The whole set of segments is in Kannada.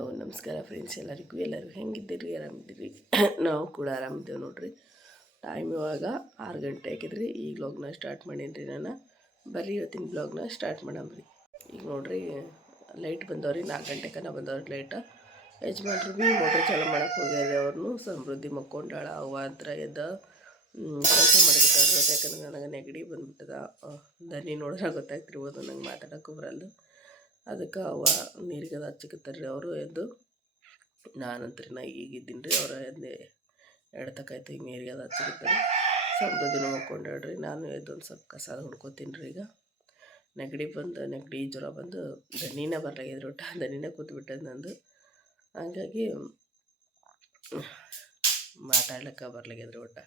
ಹಲೋ, ನಮಸ್ಕಾರ ಫ್ರೆಂಡ್ಸ್ ಎಲ್ಲರಿಗೂ, ಎಲ್ಲರೂ ಹೆಂಗಿದ್ದೀರಿ? ಆರಾಮಿದ್ದೀರಿ? ನಾವು ಕೂಡ ಆರಾಮಿದ್ದೇವೆ ನೋಡ್ರಿ. ಟೈಮ್ ಇವಾಗ ಆರು ಗಂಟೆ ಆಗಿದ್ರಿ. ಈ ಬ್ಲಾಗ್ನ ಸ್ಟಾರ್ಟ್ ಮಾಡೀನಿ ನಾನು. ಬರ್ರಿ, ಇವತ್ತಿನ ಬ್ಲಾಗ್ನ ಸ್ಟಾರ್ಟ್ ಮಾಡಮ್ರಿ ಈಗ ನೋಡ್ರಿ ಲೈಟ್ ಬಂದವ್ರಿ. ನಾಲ್ಕು ಗಂಟೆ ಕನ ಬಂದವ್ರಿ ಲೈಟ ಯಜಮಾನ್ರು ಭೀ ಮೋಟ್ರ್ ಚಾಲು ಮಾಡೋಕೆ ಹೋಗ್ಯಾರ ಅವ್ರನ್ನು ಸಮೃದ್ಧಿ ಮಕ್ಕೊಂಡಾಳ. ಅವ ಹತ್ರ ಎದ್ದ ಕೆಲಸ ಮಾಡಕತ್ತಾರ ಯಾಕಂದ್ರೆ ನನಗೆ ನೆಗಡಿ ಬಂದ್ಬಿಟ್ಟದ. ದನಿ ನೋಡಿದ್ರೆ ಗೊತ್ತಾಗ್ತಿರ್ಬೋದು, ನಂಗೆ ಮಾತಾಡೋಕ್ಕೂ ಬರಲ್ಲ ಅದಕ್ಕೆ ಅವ ನೀರಿಗೆ ಅದು ರೀ ಅವರು ಎದ್ದು. ನಾನಂತ್ರಿ ನಾ ಈಗ ಇದ್ದೀನಿ ರೀ ಅವ್ರು ಎದ್ದೆ ಎರಡು ತಕಾಯ್ತು ಈಗ ನೀರಿಗೆ ಅದು ಹಚ್ಚಿಕತ್ತಾರೆ. ಸ್ವಲ್ಪ ದಿನ ಮಕ್ಕೊಂಡಾಡ್ರಿ ನಾನು ಎದ್ದು ಒಂದು ಸ್ವಲ್ಪ ಕಸ ಹೊಡ್ಕೊತೀನಿ ರೀ ಈಗ. ನೆಗಡಿ ಬಂದು, ನೆಗಡಿ ಜ್ವರ ಬಂದು, ದನಿನ ಬರ್ಲಾಗಿದ್ರು ಊಟ ದನಿನ ಕೂತ್ಬಿಟ್ಟದ ನಂದು. ಹಾಗಾಗಿ ಮಾತಾಡ್ಲಿಕ್ಕೆ ಬರ್ಲಾಗಿದ್ರು ಊಟ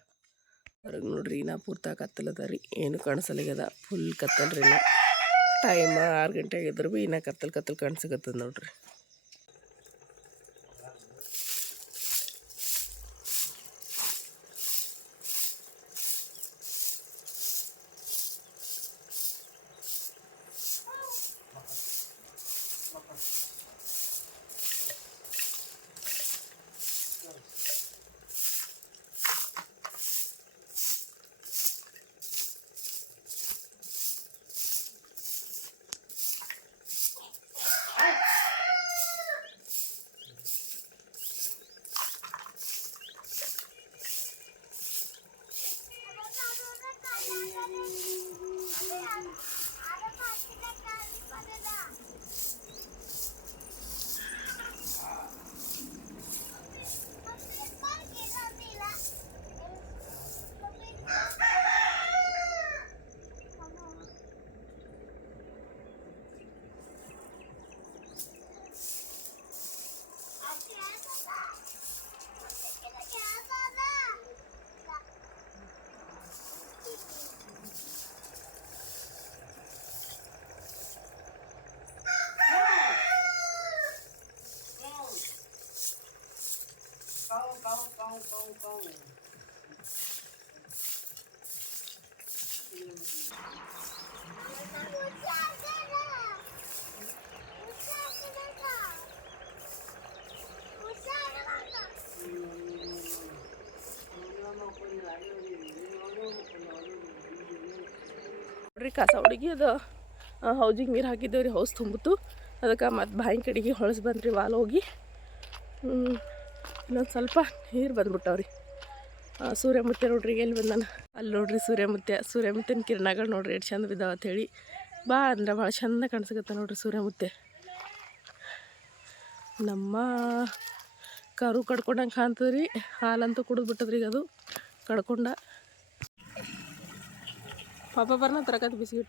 ಹೊರಗೆ ನೋಡ್ರಿ, ನಾ ಪೂರ್ತಿ ಕತ್ತಲದ ರೀ, ಏನು ಕಾಣಿಸಲಾಗ್ಯದ ಫುಲ್ ಕತ್ತಲ್ರಿ ಟೈಮ್ ಆರು ಗಂಟೆ ಆಗಿದ್ರು ಭೀ ಇನ್ನ ಕತ್ತಲ್ ಕತ್ತಲ್ ಕಾಣಿಸಕತ್ತದ ನೋಡ್ರಿ. ನೋಡ್ರಿ ಕಸ ಹುಡುಗಿ ಅದು. ಹೌಜಿಗೆ ನೀರು ಹಾಕಿದ್ದೇವ್ರಿ ಹೌಸ್ ತುಂಬಿತು ಅದಕ್ಕೆ ಮತ್ತು ಬಾಯಿ ಕಡೆಗೆ ಹೊಳಸ್ ಬಂದ್ರಿ, ವಾಲ್ ಹೋಗಿ. ಇನ್ನೊಂದು ಸ್ವಲ್ಪ ನೀರು ಬಂದ್ಬಿಟ್ಟವ್ರಿ. ಆ, ಸೂರ್ಯಮುತ್ಯ ನೋಡ್ರಿ ಎಲ್ಲಿ ಬಂದಾನ? ಅಲ್ಲಿ ನೋಡ್ರಿ ಸೂರ್ಯಮುತ್ಯ. ಸೂರ್ಯಮುತ್ಯನ ಕಿರಣಗಳು ನೋಡ್ರಿ ಎಷ್ಟು ಚಂದ ಬಿದ್ದಾವ ಹೇಳಿ. ಬಾ ಅಂದ್ರೆ ಭಾಳ ಚಂದ ಕಾಣಿಸಕತ್ತ ನೋಡ್ರಿ ಸೂರ್ಯಮುತ್ತೆ ನಮ್ಮ ಕರು ಕಡ್ಕೊಂಡಂಗೆ ಕಾಣ್ತದ್ರಿ. ಹಾಲಂತೂ ಕುಡಿದು ಬಿಟ್ಟದ್ರಿ ಈಗ ಅದು. ಕಡ್ಕೊಂಡ. ಪಾಪ ಬರ್ನ ತರಕತ್ ಬಿಸ್ಕಿಟ್.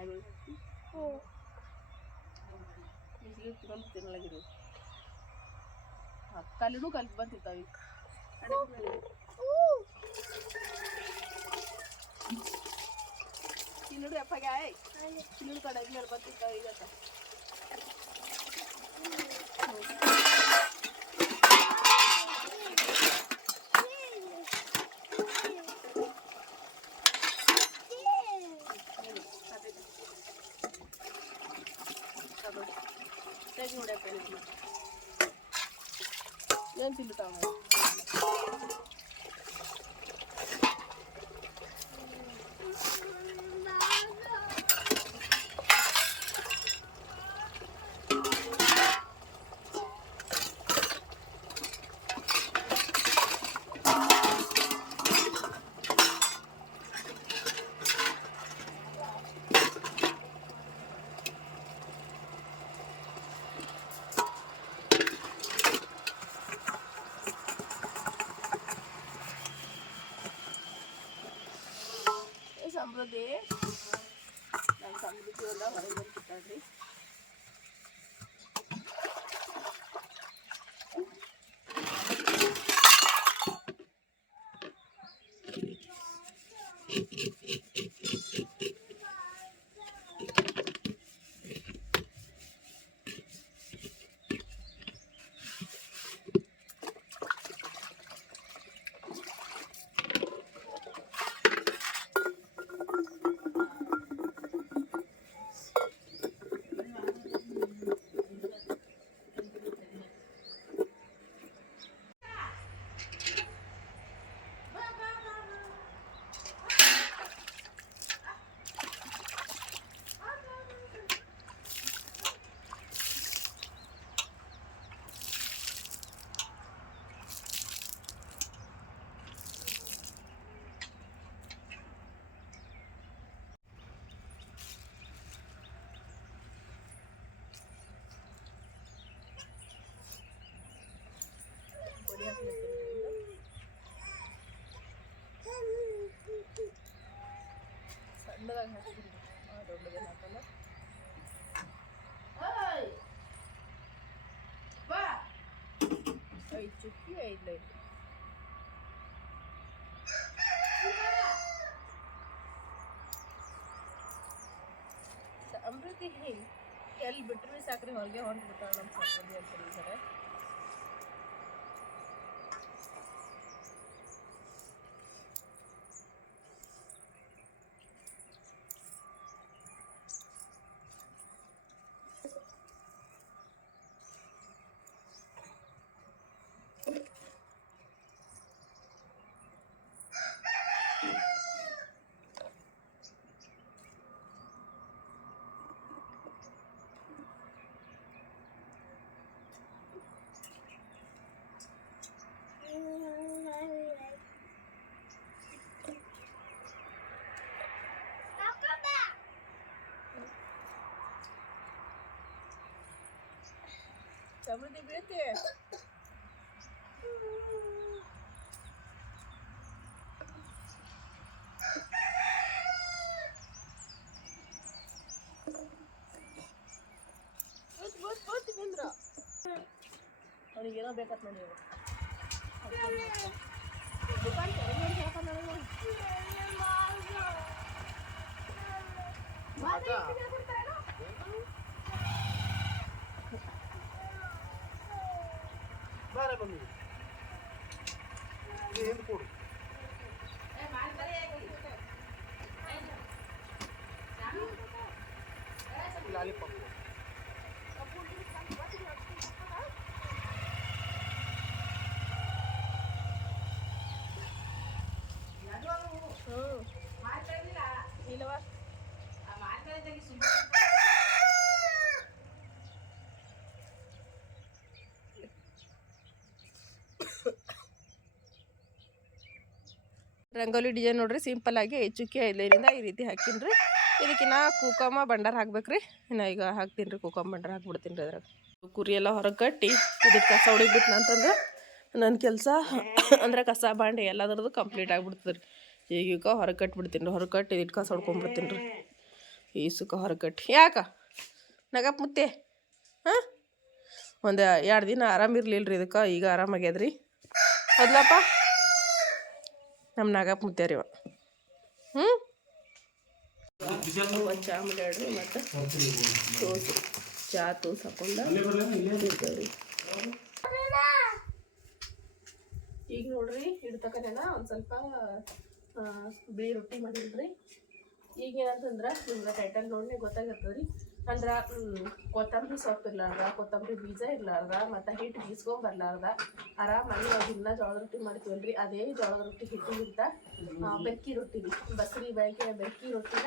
ಹಾಗೆ ಬಿಸಿಲು ಇಟ್ಕೊಂಡು ತಿನ್ನಲಾಗಿರು ಕಲಿನೂ ಕಲಿತು ಬಂತಿರ್ತಾವೆ ಚಿನ್ನುಡು ಎಪ್ಪಗೆ ಆಯ್ ಚಿನ್ನುಡು ಕಡೆ ಬಂತಿರ್ತಾವೆ ಈಗ ಏನು ಐದು ಚುಕ್ಕಿ ಐದು ಲೈಟ್ ಅಮೃತಿ ಎಲ್ಲಿ ಬಿಟ್ಟರು ಸಾಕ್ರಿ, ಹೊರಗೆ ಹೊಂಟು ಸಾಕ್ರಿ ನಮ್ಮ ಸಂಬಂಧಿ ಅಂತ ಹೇಳ್ತಾರೆ ಸಮೃದ್ಧಿ ಬೀಳ್ತಿ ಅವ್ನಿಗೇನೋ ಬೇಕತ್ ನೋಡಿ ದುಕಾನ್ ತೆರೆದು ನೋಡಿ ಹೇಳ್ಕೊಂಡ್ ನನಗೆ. ಬಾರೆ ಬನ್ನಿ ಏನು ಕೊಡು ಲಾಲಿಪಾಪ್ ಹ್ಮ್ ಇಲ್ಲವಾ ರಂಗೋಲಿ ಡಿಸೈನ್ ನೋಡ್ರಿ ಆಗಿ ಚುಕ್ಕಿ ಐಲೈನಿಂದ ಈ ರೀತಿ ಹಾಕಿನ್ರಿ ಇದಕ್ಕಿನ್ನ ಕುಕಮ ಬಂಡಾರ ಹಾಕ್ಬೇಕ್ರಿ. ನಾ ಈಗ ಹಾಕ್ತೀನಿ ರೀ, ಕುಕಮ ಬಂಡಾರ ಹಾಕ್ಬಿಡ್ತೀನಿ ರೀ ಅದ್ರಾಗ. ಕುರಿ ಎಲ್ಲ ಹೊರಗೆ ಕಟ್ಟಿ ಇದಕ್ಕೆ ಕಸ ಹೊಡಿಬಿಟ್ಟು ಅಂತಂದ್ರೆ ನನ್ನ ಕೆಲಸ, ಅಂದ್ರೆ ಕಸ ಬಾಂಡೆ ಎಲ್ಲದ್ರದ್ದು ಕಂಪ್ಲೀಟ್ ಆಗಿಬಿಡ್ತದೆ ರೀ. ಈಗ ಹೊರಗೆ ಕಟ್ಬಿಡ್ತೀನಿ ರೀ, ಹೊರಗೆ ಕಟ್ಟಿ ಇದಕ್ಕೆ ಕಸ ಹೊಡ್ಕೊಂಡ್ಬಿಡ್ತೀನಿ ರೀ. ಈ ಸುಖ ಹೊರಗೆ ಕಟ್ಟಿ. ಯಾಕ? ನಗಪ್ಪ ಮುತ್ತೆ. ಹಾಂ? ಒಂದು ಎರಡು ದಿನ ಆರಾಮ ಇರಲಿಲ್ಲ ರೀ ಇದಕ್ಕೆ, ಈಗ ಆರಾಮಾಗ್ಯದ್ರಿ. ಹೌದ್ಲಪ್ಪ? ನಮ್ಮ ನಾಗಪ್ಪ ರೀ ಹ್ಞೂ ಒಂದು ಚಾ ಮಾಡ್ಯಾಡ್ರಿ ಮತ್ತು. ತೋಸು ಚಾ ತೋಸ್ ಹಾಕೊಂಡ ಈಗ ನೋಡ್ರಿ ಇಡ್ತಕ್ಕನೇನ ಒಂದು ಸ್ವಲ್ಪ ಬಿಳಿ ರೊಟ್ಟಿ ಮಾಡಿದ್ರಿ. ಈಗ ಏನಂತಂದ್ರೆ ನಿಮ್ಗೆ ಟೈಟಲ್ ನೋಡಿ ರೀ ಅಂದ್ರೆ ಕೊತ್ತಂಬರಿ ಸೊಪ್ಪು ಇರ್ಲಾರ್ದ, ಕೊತ್ತಂಬರಿ ಬೀಜ ಇರ್ಲಾರ್ದ, ಮತ್ತು ಹಿಟ್ಟು ಬೀಸ್ಕೊಂಡ್ ಬರ್ಲಾರ್ದ ಆರಾಮಾಗಿ ನಾವು ದಿನ ಜೋಳದ ರೊಟ್ಟಿ ಮಾಡ್ತೀವಲ್ರಿ, ಅದೇ ಜೋಳದ ರೊಟ್ಟಿ ಹಿಟ್ಟಿಗಿಂತ ಬೆಕ್ಕಿ ರೊಟ್ಟಿ ಬಸರಿ ಬಯಕೆ ಬೆಕ್ಕಿ ರೊಟ್ಟಿನ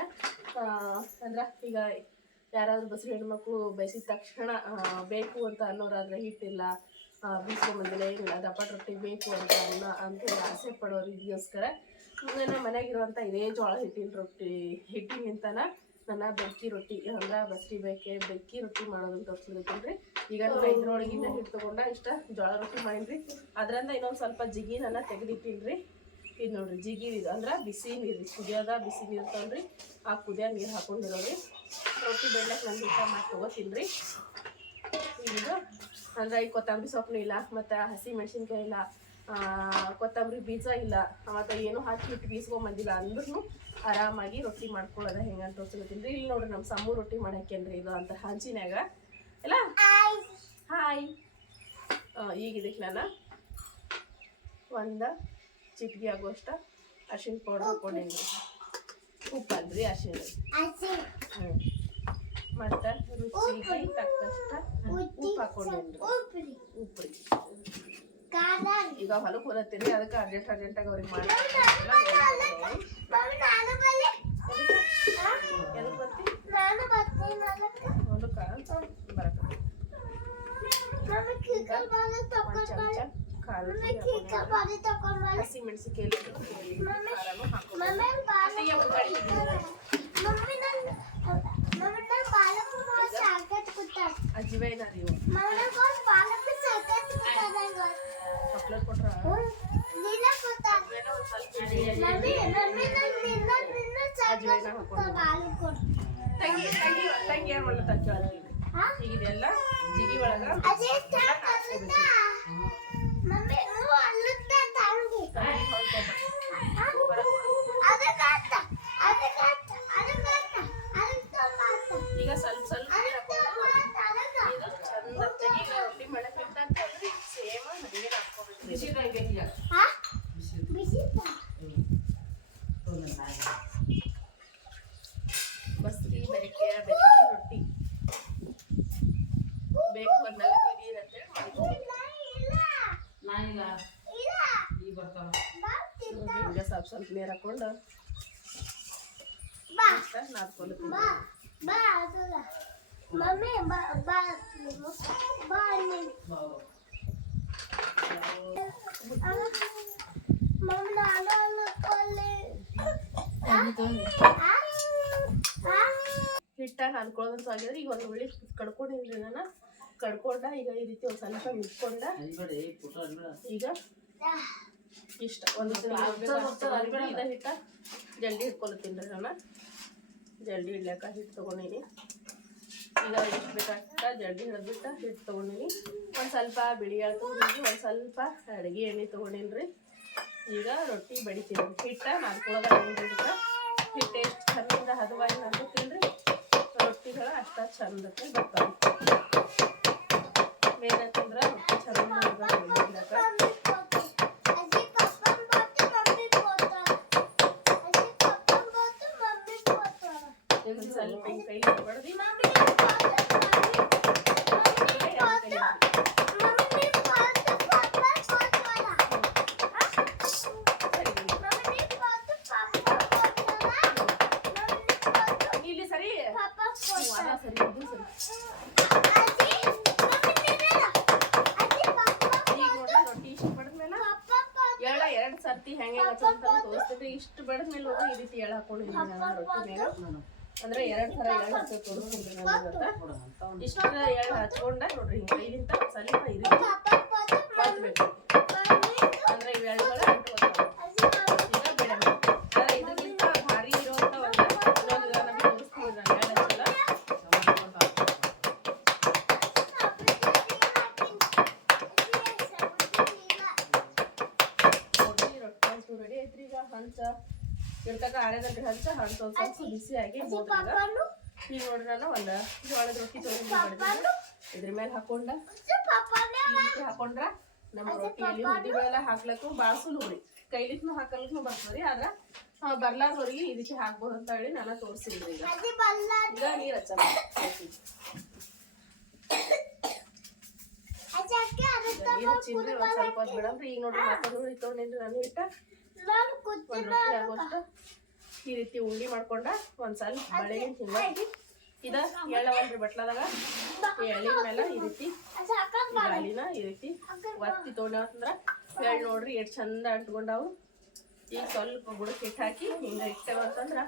ಅಂದ್ರೆ ಈಗ ಯಾರಾದ್ರೂ ಬಸ್ರಿ ಹೆಣ್ಮಕ್ಳು ಬಯಸಿದ ತಕ್ಷಣ ಬೇಕು ಅಂತ ಅನ್ನೋರಾದ್ರೆ ಹಿಟ್ಟಿಲ್ಲ ಬೀಸ್ಕೊಂಬಂದಿಲ್ಲ ಏನಿಲ್ಲ ದಪ್ಪಟ ರೊಟ್ಟಿ ಬೇಕು ಅಂತ ಅನ್ನ ಅಂತ ಆಸೆ ಪಡೋರಿಗೋಸ್ಕರ ನಮ್ಮ ಮನೆಯಾಗಿರುವಂಥ ಇದೇ ಜೋಳ ಹಿಟ್ಟಿನ ರೊಟ್ಟಿ ಹಿಟ್ಟಿನಿಂತನ ನನ್ನ ಬೆಕ್ಕಿ ರೊಟ್ಟಿ ಅಂದ್ರೆ ಬಸ್ರಿ ಬೇಕೆ ಬೆಕ್ಕಿ ರೊಟ್ಟಿ ಮಾಡೋದಂತ ತೋರಿಸ್ಲಿಕ್ಕೆ ಈಗ ನಾನು ಇದ್ರೊಳಗಿಂದ ಹಿಟ್ಟು ತಗೊಂಡ ಇಷ್ಟ ಜೋಳ ರೊಟ್ಟಿ ಮಾಡಿನ್ರಿ. ಅದ್ರಿಂದ ಇನ್ನೊಂದು ಸ್ವಲ್ಪ ಜಿಗಿ ನನ್ನ ತೆಗೆದಿಟ್ಟಿನಿ ಇದು ನೋಡ್ರಿ ಜಿಗಿ ಇದು ಅಂದ್ರೆ ಬಿಸಿ ನೀರು ಕುದಿಯೋದ ಬಿಸಿ ನೀರು ತಗೊಂಡ್ರಿ. ಆ ಕುದಿಯ ನೀರು ಹಾಕೊಂಡಿರೋರಿ. ರೊಟ್ಟಿ ಬೆಳ್ಳಕ್ಕೆ ನಾನು ಊಟ ಮಾಡಿ ತೊಗೋತೀನಿ ಈಗ ಅಂದ್ರೆ ಈ ಕೊತ್ತಂಬರಿ ಸೊಪ್ಪು ಇಲ್ಲ ಮತ್ತು ಹಸಿ ಮೆಣಸಿನ್ಕಾಯಿ ಇಲ್ಲ ಕೊತ್ತಂಬರಿ ಬೀಜ ಇಲ್ಲ. ಮತ್ತು ಏನು ಹಾಕಿ ಹಿಟ್ಟು ಬೀಸ್ಕೊಂಬಂದಿಲ್ಲ. ಅಂದ್ರೂ ಆರಾಮಾಗಿ ರೊಟ್ಟಿ ಮಾಡ್ಕೊಳ್ಳೋದ ಹೆಂಗಂತ ಅಂತ ಗೊತ್ತಿಲ್ಲ ಇಲ್ಲಿ ನೋಡ್ರಿ ನಮ್ಮ ಸಮ್ಮು ರೊಟ್ಟಿ ಮಾಡಾಕೇನ್ರಿ ಇದು ಅಂತ ಹಂಚಿನ್ಯಾಗ. ಇಲ್ಲ ಹಾಯ್ ಈಗ ಇದಕ್ಕೆ ನಾನು ಒಂದು ಚಿಟ್ಗೆ ಆಗುವಷ್ಟ ಅರ್ಶಿನ ಪೌಡರ್ ಹಾಕೊಂಡೇನಿ ಉಪ್ಪು ಅಲ್ರಿ ಅರ್ಶಿಣ. ಹ್ಞೂ ಮತ್ತು ರುಚಿಗೆ ತಕ್ಕಷ್ಟ ಉಪ್ಪು ಹಾಕೊಂಡೇನಿ ಉಪ್ಪು ಈಗ ಹೊಲಕ್ಕೆ ಹೊಲತ್ತೀನಿ ಅದಕ್ಕೆ ಅರ್ಜೆಂಟ್ ಅರ್ಜೆಂಟಾಗಿ ಅವ್ರಿಗೆ ಮಾಡಿ ಎದಕ್ಕೆ ಬರ್ತಿ ಹೊಲಕ್ಕೆ ತಂಗಿ ತಂಗಿ ತಂಗಿ ಏನ್ ಮಾಡ್ಲತ್ತ ಈಗ ಇದೆಲ್ಲ ಜಿಗಿ ಒಳಗ ಮಮ್ಮಿ ಹ್ಞೂ ಅಲ್ಲುತ್ತ ತಂಗಿ ತಂಗಿ ಹೊಲ್ಕೊಬೇಕು. ಅದಕ್ಕಾತ ಅದಕ್ಕಾತ ಅದಕ್ಕಾತ ಅದಕ್ಕಾತ ಈಗ ಸ್ವಲ್ಪ ಸ್ವಲ್ಪ ನೀರ್ ಹಾಕೊಂಡು ಇದು ಚಂದ ತೆಗಿ ರೊಟ್ಟಿ ಮಾಡಕ್ಕಿಂತ ಅಂತಂದ್ರೆ ಸೇಮ್ ಹಂಗೆ ಹಾಕ್ಕೊಬೇಕು ಹಾ ಬಿಸಿತ ಬಸ್ತಿ ಬೆರಕೆ ಬೆರಕೆ ರೊಟ್ಟಿ ಬೇಕು ಅಂದಾಗ ನೀರ್ ಅಂತೇಳಿ ಮಾಡ್ಕೊಂಡು ಇಲ್ಲ ಇಲ್ಲ ಇಲ್ಲ ಬರ್ತಿದ್ದ ಹಿಂಗೆ ಸ್ವಲ್ಪ ಸ್ವಲ್ಪ ನೀರು ಹಾಕೊಂಡು ಬಾ. ನಾದ್ಕೊಳ್ತೀನಿ ಬಾ. ಬಾ ಅದಲ್ಲ. ಮಮ್ಮಿ ಬಾ ಬಾ ನೀವು. ಬಾ ನೀನು. ಮಮ್ಮಿ ನಾನು ಅನ್ಕೊಳ್ಳಿ ಹಿಟ್ಟ ನಾದ್ಕೊಳ್ಳೋದಂತ ಆಗಿದ್ರೆ ಈಗ ಒಂದು ಉಳ್ಳಿ ಕಡ್ಕೊಂಡಿನ್ರಿ ನಾನು ಕಡ್ಕೊಂಡ ಈಗ ಈ ರೀತಿ ಒಂದು ಸ್ವಲ್ಪ ಮಿಟ್ಕೊಂಡ ಈಗ ಇಷ್ಟ. ಒಂದು ಹಿಟ್ಟ ಜಲ್ದಿ ಹಿಡ್ಕೊಳ್ತೀನಿ ರೀ ನಾನು ಜಲ್ದಿ ಹಿಡ್ಲಕ್ಕ ಹಿಟ್ಟು ತೊಗೊಂಡೀನಿ. ಈಗ ಎಷ್ಟು ಬೇಕಾಗ್ತ ಜಲ್ದಿ ಹಿಡಿದ್ಬಿಟ್ಟು ಹಿಟ್ಟು ತೊಗೊಂಡೀನಿ. ಒಂದು ಸ್ವಲ್ಪ ಬಿಳಿ ಎಳ್ಳು ತೊಗೊಂಡಿನಿ ಒಂದು ಸ್ವಲ್ಪ ಅಡುಗೆ ಎಣ್ಣೆ ತೊಗೊಂಡಿನಿ ರೀ. ಈಗ ರೊಟ್ಟಿ ಬಡಿತೀನಿ ಹಿಟ್ಟ ಹಿಟ್ಟ ಹಿಟ್ಟು ಎಷ್ಟು ಚಂದ ಹದವಾಗಿ ನಂಬುತ್ತೀನಿ ರೀ ರೊಟ್ಟಿಗಳು ಅಷ್ಟ ಚಂದಕ್ಕೆ ಬರ್ತಾವೆ. ಏನಂತಂದ್ರೆ ರೊಟ್ಟಿ ಚಂದ ಮಾಡ್ಬೇಕು ಅಜ್ಜಿ ಮೇಲೆ ಅಂದ್ರೆ ಎರಡು ಥರ ಎಳ್ಳು ಇವತ್ತು ಇಷ್ಟು ಎಳ್ಳು ಹಚ್ಕೊಂಡ. ನೋಡ್ರಿ ಹಿಂಗೆ ಸ್ವಲ್ಪ ಈ ರೀತಿ ಪಪ್ಪನ್ ಬೋತು ಬಾಚ್ಬೇಕು ಮಮ್ಮಿ ಅಂದ್ರೆ ಇವು ಎಳ್ಳುಗಳು ಅಂಟ್ಕೊತಾವೆ ಅಜ್ಜಿ ಮಮ್ಮಿ ಈಗ ಬೇಡ ಆದ್ರೆ ಇದಕ್ಕಿಂತ ಭಾರಿ ಇರುವಂತ ಒಂದು ಇನ್ನೊಂದು ನಮಗೆ ತೋರಿಸ್ತೀನಿ ನಾನು ಎಳ್ಳು ಹಚ್ಚಲ್ಲ ನೋಡ್ರಿ ರೊಟ್ಟಿ ಅಂತೂ ರೆಡಿ ಐತ್ರಿ ಈಗ ಹಂಚ ಇರ್ತಕ್ಕ ಆರೇದಲ್ರಿ ಹಂಚ ಹಂಚ ಒಂದ್ ಸ್ವಲ್ಪ ಬಿಸಿ ಆಗಿ ಈಗ ನೋಡ್ರಿ ನಾನು ಒಂದ ಜೋಳದ ರೊಟ್ಟಿ ತೊಗೊಂಡು ಇದ್ರ ಮೇಲೆ ಹಾಕೊಂಡ. ಹಾಕೊಂಡ್ರ ನಮ್ಮ ರೊಟ್ಟಿಯಲ್ಲಿ ಉದ್ದಿಬೇಳೆ ಹಾಕ್ಲಕ್ಕೂ ಭಾಳ ಸುಲಭ ರೀ ಕೈಲಿಕ್ನು ಹಾಕಲ್ನು ಬರ್ತದ್ರಿ ಆದ್ರ ಬರ್ಲಾರ್ದವ್ರಿಗೆ ಈ ರೀತಿ ಹಾಕ್ಬೋದು ಅಂತ ಹೇಳಿ ನಾನು ತೋರಿಸಿದ್ರಿ ಈಗ. ನೀರು ನೀರ್ ಹಚ್ಚ. ನೀರ್ ಹಚ್ಚಿನ್ರಿ ಒಂದ್ ಸ್ವಲ್ಪ ಹೊತ್ತು ಬಿಡಮ್ರಿ ಈಗ ನೋಡ್ರಿ ಹಾಕೊಂಡು ಉಳಿ ತೊಗೊಂಡಿನ್ರಿ ನಾನು ಹಿಟ್ಟ ಒಂದ್ ರೊಟ್ಟಿ ಆಗೋಷ್ಟು ಈ ರೀತಿ ಉಂಡಿ ಮಾಡ್ಕೊಂಡ ಒಂದ್ಸಲ ಸ್ವಲ್ಪ ಬಳೆಗಿನ ಹಿಂಗ ಹಾಕಿ ಇದ ಎಳ್ಳವಲ್ರಿ ಬಟ್ಲದಾಗ. ಈ ಎಳ್ಳಿನ ಮೇಲೆ ಈ ರೀತಿ ಬಳಿನ ಈ ರೀತಿ ಒತ್ತಿ ತೊಗೊಂಡಂದ್ರ ಎಳ್ಳು ನೋಡ್ರಿ ಎಷ್ಟು ಚಂದ ಅಂಟ್ಕೊಂಡವು. ಈಗ ಸ್ವಲ್ಪ ಬುಡಕ್ ಹಿಟ್ಟು ಹಾಕಿ ಹಿಂಗ ಇಟ್ಟೇವ ಅಂತಂದ್ರ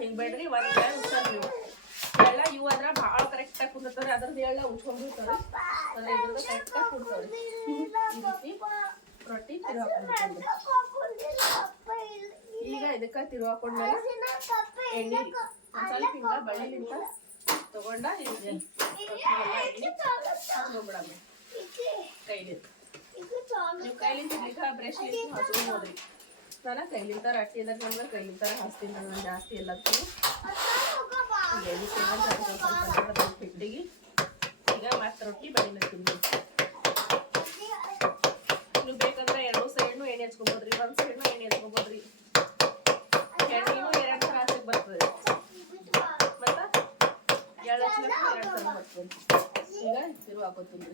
ಹಿಂಗ್ ಬೇಡ್ರಿ ಒಂದ್ ಎಳ್ಳು ಉಚ್ಚಲ್ರಿ ಎಳ್ಳ ಇವು ಅದ್ರ ಭಾಳ ಕರೆಕ್ಟಾಗಿ ಕುಂದಿರ್ತಾವ್ರಿ. ಅದ್ರದ್ದು ಎಳ್ಳ ಉಚ್ಕೊಂಡ್ಬಿಡ್ತಾವ್ರಿ. ಅದ್ರ ಇದ್ರದ್ದು ಕರೆಕ್ಟಾಗಿ ಕುಡ್ತಾವ್ರಿ ಈ ರೀತಿ ರೊಟ್ಟಿ ತಿರು ಹಾಕೊಂಡ್ಬಿಡ್ತಾವ್ರಿ ಈಗ ಇದಕ್ಕೆ ತಿರು ಹಾಕೊಂಡ್ಮೇಲೆ ಅರಿಶಿನ ಕಪ್ಪು ಎಣ್ಣೆ ಸ್ವಲ್ಪ ಹಿಂಗ ಬಳ್ಳಿಲಿಂತ ತಗೊಂಡ ಹಿಂಗೆ ಕೈಲಿ ನೀವು ಬ್ರಷ್ ನಾನು ರೊಟ್ಟಿ ನಮ್ಗೆ ಜಾಸ್ತಿ ಈಗ ಮತ್ತೆ ರೊಟ್ಟಿ ನೀವು ಬೇಕಂದ್ರೆ ಎರಡು ಸೈಡ್ನು ಎಣ್ಣೆ ಹಚ್ಕೊಬೋದ್ರಿ, ಒಂದು ಸೈಡ್ನು ಎಣ್ಣೆ ಹಚ್ಕೊಬೋದ್ರಿ ಎಣ್ಣೆನೂ ಎರಡು ಥರ ಹಚ್ಚಕ್ ಬರ್ತದೆ ಮತ್ತು ಎರಡು ಹಚ್ಲಕ್ಕೂ ಎರಡು ಥರ ಬರ್ತದೆ ಈಗ ತಿರು ಹಾಕೋತೀನಿ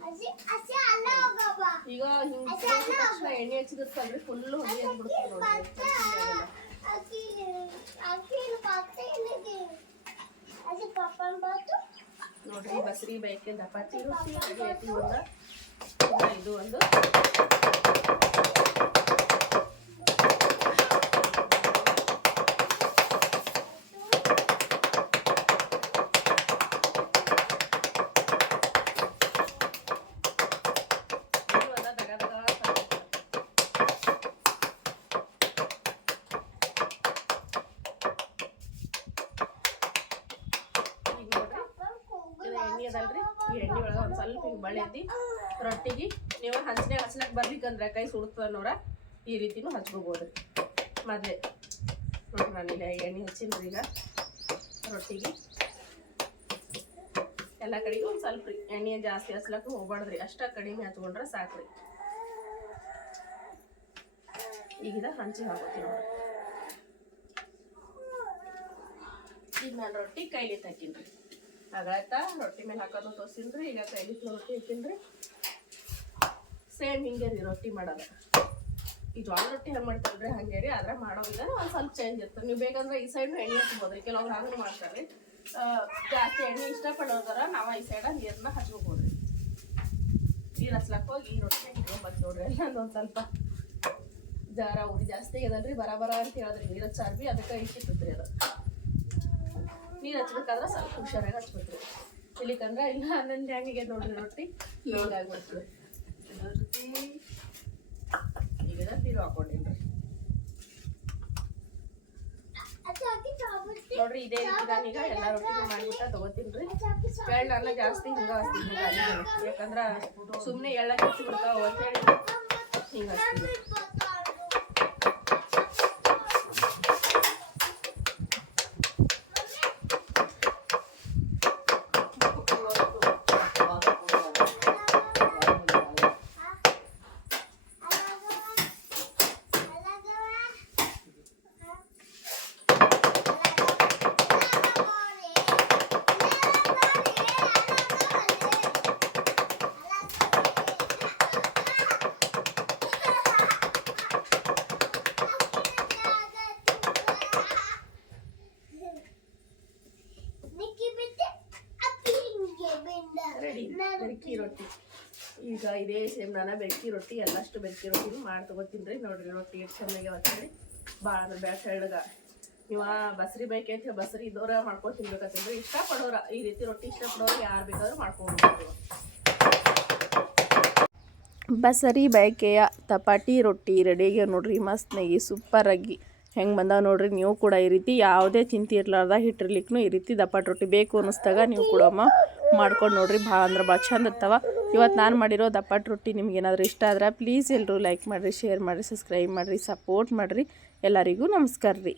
ಈಗ ಹಿಂಗೆ ತಕ್ಷಣ ಎಣ್ಣೆ ಹಚ್ಚಿದ್ರೆ ಫುಲ್ಲು ಹೊಗೆ ಬಿಡ್ತದೆ ನೋಡ್ರಿ. ಬಸರಿ ಬೈಕೆ ದಪಾತಿ ರುಚಿ ಇದು ಒಂದು ಐತಿ. ರೊಟ್ಟಿಗೆ, ನೀವು ಹಂಚನೆ ಹಚ್ಲಕ್ ಬರ್ಲಿಕ್ಕಂದ್ರೆ ಕೈ ಸುಡ್ತದ ನೋಡ ಈ ರೀತಿನೂ ಹಚ್ಕೋಬೋದು. ಮದ್ವೆ. ನೋಡ್ರಿ ನಾನು ಇಲ್ಲಿ ಎಣ್ಣೆ ಹಚ್ಚಿನ್ರಿ ಈಗ. ರೊಟ್ಟಿಗೆ. ಎಲ್ಲ ಕಡೆಗೂ ಒಂದು ಸ್ವಲ್ಪ ರೀ. ಎಣ್ಣೆ ಜಾಸ್ತಿ ಹಚ್ಲಕ್ಕ ಹೋಗ್ಬಾರ್ದ್ರಿ. ಅಷ್ಟ ಕಡಿಮೆ ಹಚ್ಕೊಂಡ್ರೆ ರೀ. ಈಗಿದ ಹಂಚಿ ಹಾಕೋತೀವಿ ನೋಡ್ರಿ. ಈಗ ನಾನು ರೊಟ್ಟಿ ಕೈಲಿ ತಕ್ಕಿನ್ರಿ. ಆಗಳಾಯ್ತಾ ರೊಟ್ಟಿ ಮೇಲೆ ಹಾಕೋದು ತೋರಿಸಿನ್ರಿ. ಈಗ ಕೈಲಿ ರೊಟ್ಟಿ ಹಾಕಿನ್ರಿ ಸೇಮ್ ಹಿಂಗೆ ರೀ ರೊಟ್ಟಿ ಮಾಡೋದು. ಈ ಜೋಳ ರೊಟ್ಟಿ ಹೆಂಗೆ ಮಾಡ್ತಾರಲ್ರಿ? ಹಂಗೆ ರೀ ಆದ್ರೆ ಮಾಡೋ ಒಂದು ಸ್ವಲ್ಪ ಚೇಂಜ್ ಇರ್ತದೆ. ನೀವು ಬೇಕಂದ್ರೆ ಈ ಸೈಡ್ನು ಎಣ್ಣೆ ಹಚ್ಬೋದ್ರಿ ಕೆಲವ್ರು ಹಂಗೆ ಮಾಡ್ತಾರೆ ಜಾಸ್ತಿ ಎಣ್ಣೆ ಇಷ್ಟಪಡೋದಾರ ನಾವು ಈ ಸೈಡ ನೀರನ್ನ ಹಚ್ಕೋಬೋದ್ರಿ. ನೀರು ಹಚ್ಲಕ್ಕೆ ಹೋಗಿ ಈ ರೊಟ್ಟಿ ಬರ್ತೀವಿ ನೋಡ್ರಿ. ಒಂದು ಸ್ವಲ್ಪ ಜಾರ ಉಡಿ ಜಾಸ್ತಿ ಆಗ್ಯದಲ್ರಿ ಬರ ಬರ ಅಂತ ಹೇಳಿದ್ರಿ. ನೀರು ಚಾರ್ಬಿ ಅದಕ್ಕೆ ಇಟ್ಟಿರ್ತದ್ರಿ ಅದು ನೀರು ಹಚ್ಬೇಕಾದ್ರೆ ಸ್ವಲ್ಪ ಹುಷಾರಾಗಿ ಹಚ್ಬೇಕ್ರಿ ಇಲ್ಲಿಕಂದ್ರೆ ಇಲ್ಲ ಹನ್ನೊಂದು ಹ್ಯಾಂಗಿಗೆ ನೋಡ್ರಿ ರೊಟ್ಟಿ. ಹೀಗಾಗ್ಬಿಡ್ತದೆ ರೊಟ್ಟಿ ಈಗ ನೀರು ಹಾಕೊಂಡಿನ್ರಿ ನೋಡ್ರಿ ಇದೇ ರೀತಿ ಎಲ್ಲ ರೊಟ್ಟಿನೂ ಮಾಡಿಬಿಟ್ಟ ಎಳ್ಳು ಅನ್ನ ಜಾಸ್ತಿ, ಹಿಂಗ ಹಚ್ತೀನಿ ಯಾಕಂದ್ರೆ ಸುಮ್ಮನೆ ಎಳ್ಳ ಹಚ್ಚಿ ಬಿಡ್ತಾವ ಅಂತೇಳಿ ಹಿಂಗ ಹಚ್ತೀನಿ ರೆಡಿ ಬೆರ್ಕಿ ರೊಟ್ಟಿ ಈಗ ಇದೇ ಸೇಮ್ ನಾನು ಬೆಳಕಿ ರೊಟ್ಟಿ, ಎಲ್ಲಷ್ಟು ಬೆಳಕಿ ರೊಟ್ಟಿನೂ ಮಾಡಿ ತಗೋತೀನಿ ನೋಡ್ರಿ ರೊಟ್ಟಿ ಎಷ್ಟು ಚೆನ್ನಾಗಿ ಅವತ್ತೇಳಿ ಭಾಳ ಅಂದ್ರೆ ಬೇಸ ಹೇಳ್ದ. ಇವ ಬಸ್ರಿ ಬೇಕೆ ಅಂತ ಬಸ್ರಿ ಇದ್ದವ್ರ ಮಾಡ್ಕೊಂಡು ತಿನ್ಬೇಕಂತಂದ್ರೆ ಇಷ್ಟಪಡೋರ, ಈ ರೀತಿ ರೊಟ್ಟಿ ಇಷ್ಟಪಡೋರು ಯಾರು ಬೇಕಾದ್ರೂ ಮಾಡ್ಕೊಂಡು ಬಸರಿ ಬಯಕೆಯ ತಪಾಟಿ ರೊಟ್ಟಿ, ರೆಡಿಗೆ ನೋಡ್ರಿ, ಮಸ್ತ್ ನೆಗಿ ಸೂಪರಾಗಿ ಹೆಂಗೆ ಬಂದಾವ ನೋಡ್ರಿ, ನೀವು ಕೂಡ ಈ ರೀತಿ ಯಾವುದೇ ಚಿಂತೆ ಇರ್ಲಾರ್ದ ಹಿಟ್ಟಿರ್ಲಿಕ್ಕೂ ಈ ರೀತಿ ದಪಾಟಿ ರೊಟ್ಟಿ ಬೇಕು ಅನ್ನಿಸ್ದಾಗ ನೀವು ಕೂಡ ಮಾಡ್ಕೊಂಡು ನೋಡ್ರಿ ಭಾಳ ಅಂದ್ರೆ ಭಾಳ ಚಂದ ಇರ್ತಾವ. ಇವತ್ತು ನಾನು ಮಾಡಿರೋ ದಪಾಟಿ ರೊಟ್ಟಿ ನಿಮ್ಗೆ ಏನಾದರೂ ಇಷ್ಟ ಆದ್ರೆ ಪ್ಲೀಸ್ ಎಲ್ಲರೂ ಲೈಕ್ ಮಾಡಿರಿ ಶೇರ್ ಮಾಡಿರಿ ಸಬ್ಸ್ಕ್ರೈಬ್ ಮಾಡಿರಿ ಸಪೋರ್ಟ್ ಮಾಡಿರಿ. ಎಲ್ಲರಿಗೂ ನಮಸ್ಕಾರ ರೀ